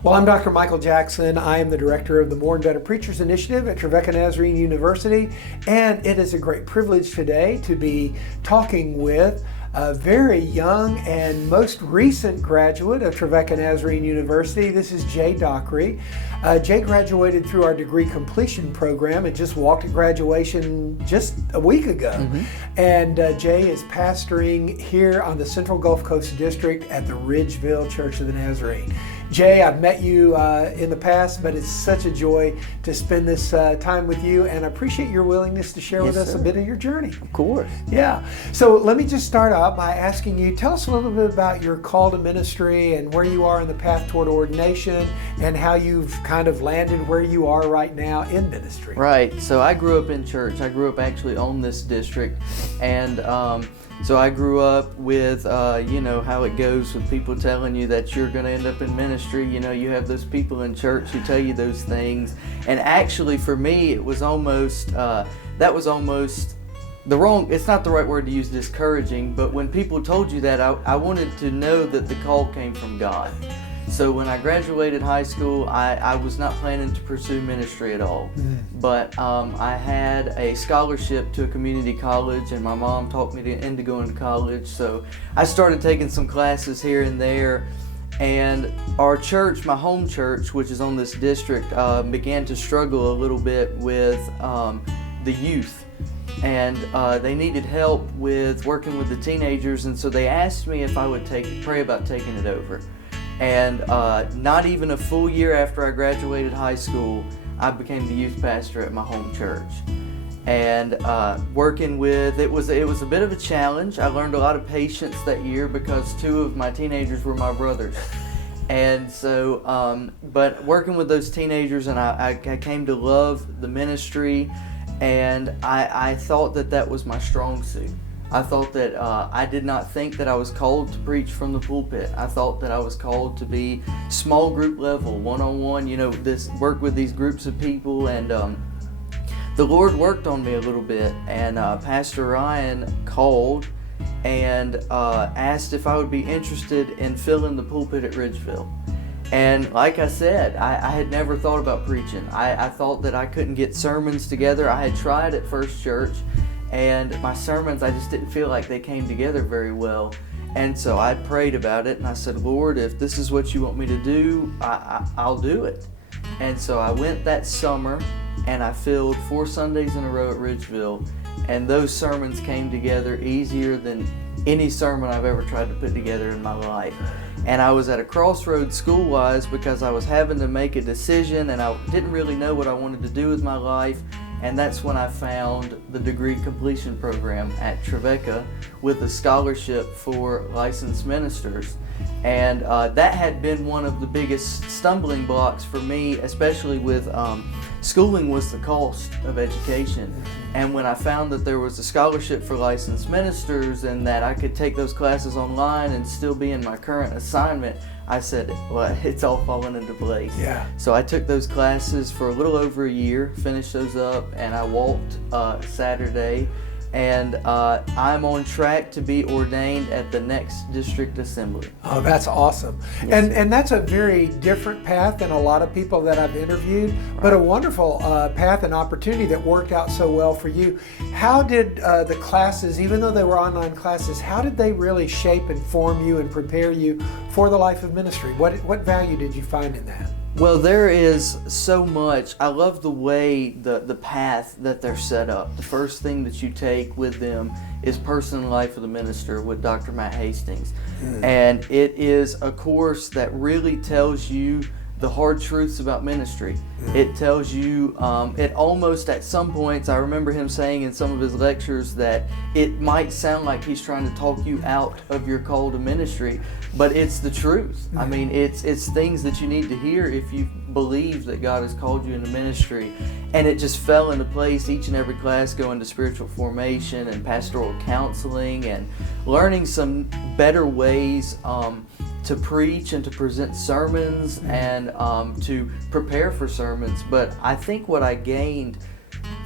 Well, I'm Dr. Michael Jackson. I am the director of the More and Better Preachers Initiative at Trevecca Nazarene University, and it is a great privilege today to be talking with a very young and most recent graduate of Trevecca Nazarene University. This is Jay Dockery. Jay graduated through our degree completion program and just walked at graduation just a week ago. And Jay is pastoring here on the Central Gulf Coast District at the Ridgeville Church of the Nazarene. Jay, I've met you in the past, but it's such a joy to spend this time with you, and I appreciate your willingness to share with us a bit of your journey. Of course. Yeah. So let me just start out by asking you, tell us a little bit about your call to ministry and where you are in the path toward ordination and how you've kind of landed where you are right now in ministry. Right. So I grew up in church. I grew up actually on this district, and so I grew up with, how it goes with people telling you that you're going to end up in ministry. You know, you have those people in church who tell you those things. And actually, for me, it was almost, it's not the right word to use, discouraging, but when people told you that, I wanted to know that the call came from God. So when I graduated high school, I was not planning to pursue ministry at all. But I had a scholarship to a community college, and my mom talked me into going to college. So I started taking some classes here and there. And our church, my home church, which is on this district, began to struggle a little bit with the youth. And they needed help with working with the teenagers. And so they asked me if I would pray about taking it over. And not even a full year after I graduated high school, I became the youth pastor at my home church. And working with, it was a bit of a challenge. I learned a lot of patience that year because two of my teenagers were my brothers. And so, but working with those teenagers, and I came to love the ministry, and I thought that was my strong suit. I thought that I did not think that I was called to preach from the pulpit. I thought that I was called to be small group level, one-on-one, work with these groups of people. And the Lord worked on me a little bit, and Pastor Ryan called and asked if I would be interested in filling the pulpit at Ridgeville. And like I said, I had never thought about preaching. I thought that I couldn't get sermons together. I had tried at First Church, and my sermons, I just didn't feel like they came together very well. And so I prayed about it, and I said, Lord, if this is what you want me to do, I'll do it. And so I went that summer, and I filled 4 Sundays in a row at Ridgeville, and those sermons came together easier than any sermon I've ever tried to put together in my life. And I was at a crossroads school-wise because I was having to make a decision, and I didn't really know what I wanted to do with my life. And that's when I found the degree completion program at Trevecca with a scholarship for licensed ministers. And that had been one of the biggest stumbling blocks for me, especially with schooling, was the cost of education. And when I found that there was a scholarship for licensed ministers and that I could take those classes online and still be in my current assignment, I said, well, it's all fallen into place. Yeah. So I took those classes for a little over a year, finished those up, and I walked Saturday. And I'm on track to be ordained at the next district assembly. Oh, that's awesome. Yes, And that's a very different path than a lot of people that I've interviewed, but a wonderful path and opportunity that worked out so well for you. How did the classes, even though they were online classes, how did they really shape and form you and prepare you for the life of ministry? What value did you find in that? Well, there is so much. I love the way the path that they're set up. The first thing that you take with them is Personal Life of the Minister with Dr. Matt Hastings. And it is a course that really tells you the hard truths about ministry. It tells you, it almost at some points, I remember him saying in some of his lectures that it might sound like he's trying to talk you out of your call to ministry, but it's the truth. I mean, it's things that you need to hear if you believe that God has called you into ministry. And it just fell into place each and every class, going to spiritual formation and pastoral counseling and learning some better ways to preach and to present sermons and to prepare for sermons. But I think what I gained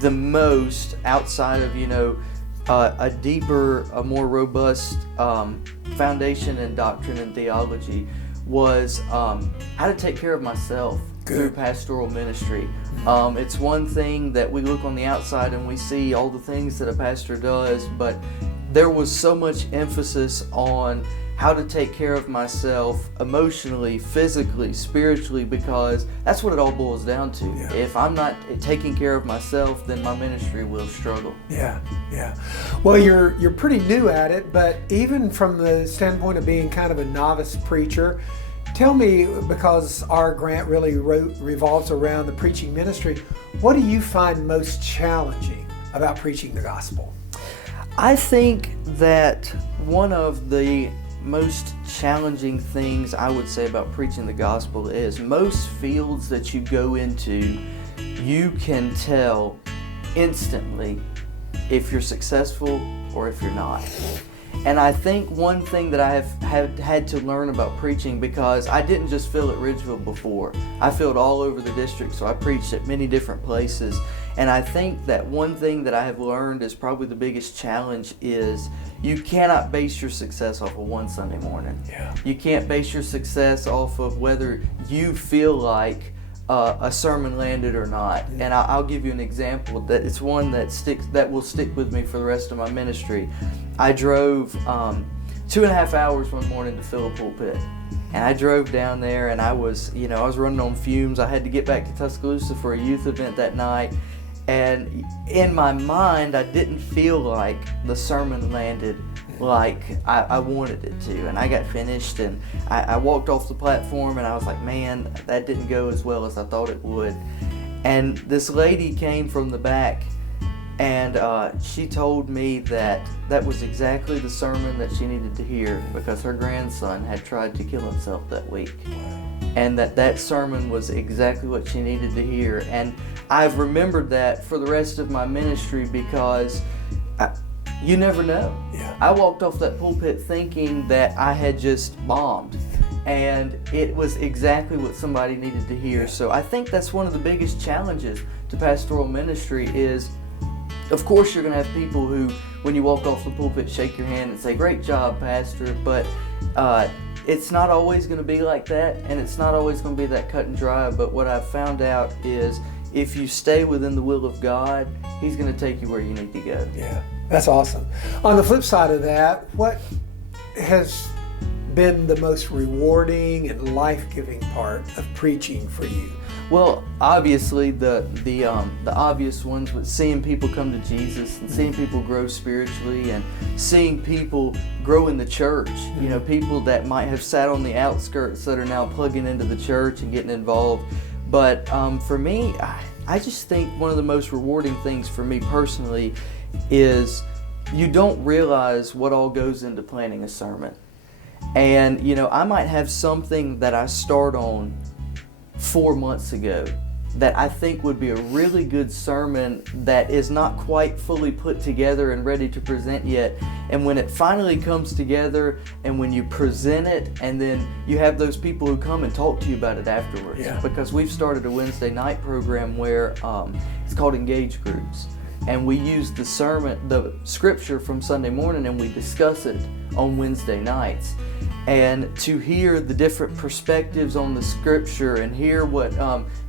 the most outside of, a deeper, a more robust foundation in doctrine and theology was how to take care of myself through pastoral ministry. It's one thing that we look on the outside and we see all the things that a pastor does, but there was so much emphasis on how to take care of myself emotionally, physically, spiritually, because that's what it all boils down to. Yeah. If I'm not taking care of myself, then my ministry will struggle. Yeah. Well, you're pretty new at it, but even from the standpoint of being kind of a novice preacher, tell me, because our grant really revolves around the preaching ministry, what do you find most challenging about preaching the gospel? I think that one of the most challenging things I would say about preaching the gospel is most fields that you go into, you can tell instantly if you're successful or if you're not. And I think one thing that I have had to learn about preaching, because I didn't just fill at Ridgeville before. I filled all over the district, so I preached at many different places. And I think that one thing that I have learned is probably the biggest challenge is you cannot base your success off of one Sunday morning. Yeah. You can't base your success off of whether you feel like a sermon landed or not. And I'll give you an example that it's one that will stick with me for the rest of my ministry. I drove 2.5 hours one morning to fill a pulpit. And I drove down there and I was running on fumes. I had to get back to Tuscaloosa for a youth event that night. And in my mind, I didn't feel like the sermon landed like I wanted it to. And I got finished and I walked off the platform and I was like, man, that didn't go as well as I thought it would. And this lady came from the back and she told me that was exactly the sermon that she needed to hear, because her grandson had tried to kill himself that week. And that sermon was exactly what she needed to hear. And I've remembered that for the rest of my ministry, because you never know. Yeah. I walked off that pulpit thinking that I had just bombed, and it was exactly what somebody needed to hear. So I think that's one of the biggest challenges to pastoral ministry is, of course, you're going to have people who, when you walk off the pulpit, shake your hand and say, "Great job, Pastor," but it's not always going to be like that, and it's not always going to be that cut and dry. But what I've found out is if you stay within the will of God, He's going to take you where you need to go. Yeah, that's awesome. On the flip side of that, what has been the most rewarding and life-giving part of preaching for you? Well, obviously the obvious ones, with seeing people come to Jesus and seeing people grow spiritually and seeing people grow in the church. You know, people that might have sat on the outskirts that are now plugging into the church and getting involved. But for me, I just think one of the most rewarding things for me personally is you don't realize what all goes into planning a sermon. And, you know, I might have something that I start on 4 months ago that I think would be a really good sermon that is not quite fully put together and ready to present yet. And when it finally comes together and when you present it, and then you have those people who come and talk to you about it afterwards. Yeah. Because we've started a Wednesday night program where it's called Engage Groups. And we use the scripture from Sunday morning, and we discuss it on Wednesday nights. And to hear the different perspectives on the scripture and hear what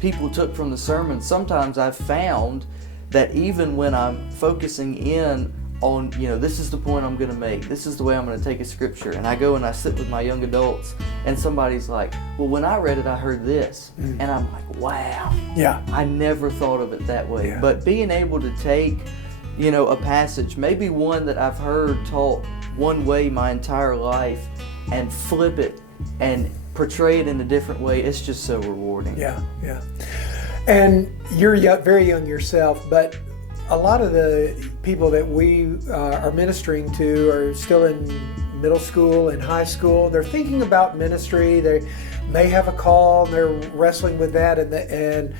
people took from the sermon, sometimes I've found that even when I'm focusing in on, you know, this is the point I'm going to make, this is the way I'm going to take a scripture, and I go and I sit with my young adults, and somebody's like, well, when I read it, I heard this. And I'm like, wow. Yeah. I never thought of it that way. Yeah. But being able to take, you know, a passage, maybe one that I've heard taught one way my entire life, and flip it and portray it in a different way, it's just so rewarding. Yeah. And you're very young yourself, but a lot of the people that we are ministering to are still in middle school and high school. They're thinking about ministry. They may have a call, and they're wrestling with that, and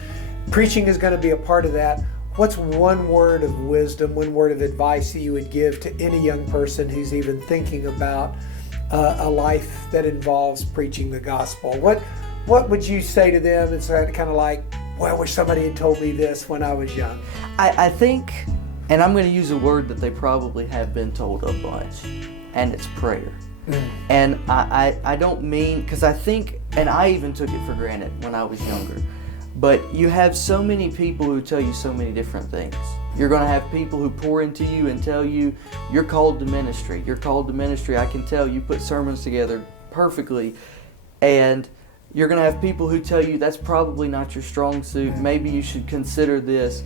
preaching is going to be a part of that. What's one word of wisdom, one word of advice that you would give to any young person who's even thinking about a life that involves preaching the gospel? What would you say to them? It's kind of like, well, I wish somebody had told me this when I was young. I think, and I'm going to use a word that they probably have been told a bunch, and it's prayer. And I don't mean, because I think, and I even took it for granted when I was younger, but you have so many people who tell you so many different things. You're going to have people who pour into you and tell you, you're called to ministry. You're called to ministry. I can tell you put sermons together perfectly. And you're going to have people who tell you that's probably not your strong suit. Maybe you should consider this.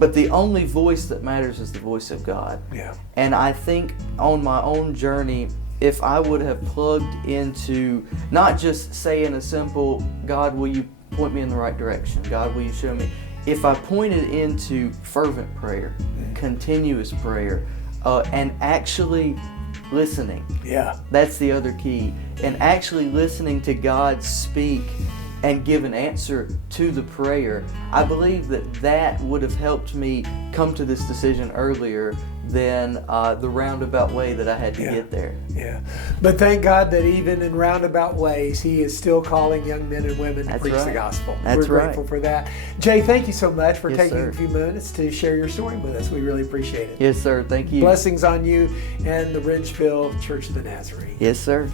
But the only voice that matters is the voice of God. Yeah. And I think on my own journey, if I would have plugged into not just saying a simple, God, will you point me in the right direction? God, will you show me? If I pointed into fervent prayer, continuous prayer, and actually listening. Yeah. That's the other key. And actually listening to God speak and give an answer to the prayer, I believe that would have helped me come to this decision earlier than the roundabout way that I had to get there. Yeah. But thank God that even in roundabout ways, He is still calling young men and women to preach the gospel. We're grateful for that. Jay, thank you so much for taking a few minutes to share your story with us. We really appreciate it. Yes, sir. Thank you. Blessings on you and the Ridgeville Church of the Nazarene. Yes, sir.